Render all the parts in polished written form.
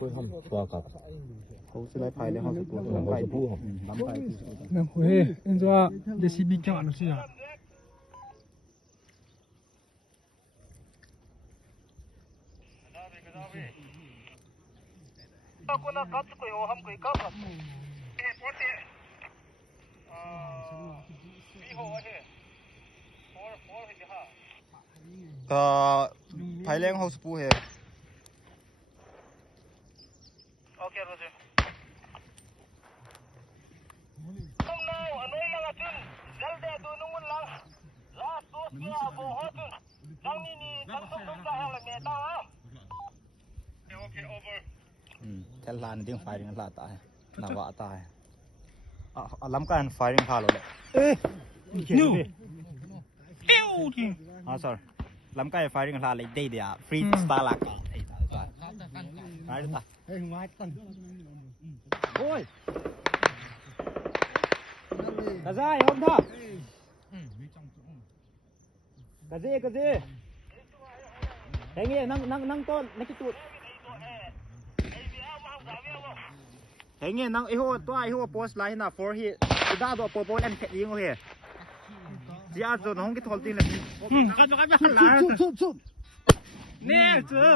cuối hôm qua cặpเขาซื้อไม้พายแล้วเขาตัว làm bao nhiêu phút không ล้ำไป nang hui en zo de si bi ka no siaก็พายแรงเขาสปูเฮ Okay, Roger. Kung now, ano lang atin? Jalde, dunungan lang. Last dos kaya buhatin. Nang nini, tantok kong dahil lang meta, ha? Okay, over. แค่ลานดิ้งไฟดิ้งลาตายนาวะตายล้ำกันไฟดิ้งพาเราเลย no piu ti sorry ล้ำกันไฟดิ้งลาเลยได้เดียฟรีสไตล์ลักไอ้ตายตายตายเฮ้ยมาตั้งโอ้ยกระจายผมท่ากระเจกระเจเฮ้ยนั่งต้นนั่งจุดเฮ้ยนั่งไอ้หัวตัวไอ้หัวโพสไลน์น่ะ for he ด้าตัวโพสแอนยิงโอเคจีอาจุดน้องกิทอลตีเลยกันหลานชุบเนี่ยเจอ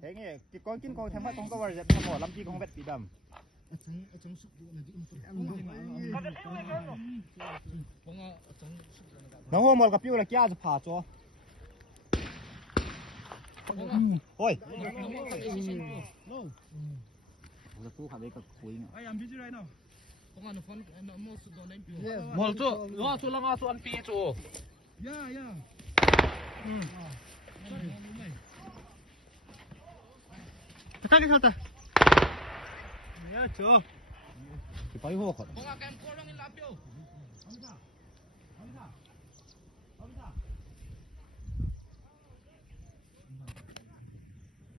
เฮ้ยกินก้อนกินก้อนทำให้ของก็ว่าจะทำหมดลำจีของเบ็ดปีดำน้องหัวหมดกับปิ้วแล้วแกจะผ่าจ้อโอ้ยจะพูดขับไปกับคุยเนี่ย I am busy right now mol tu lo tu lang aso an pi tu yeah Kita salta. ya cho Kita iho khat. Kung akan ko lang ilapyo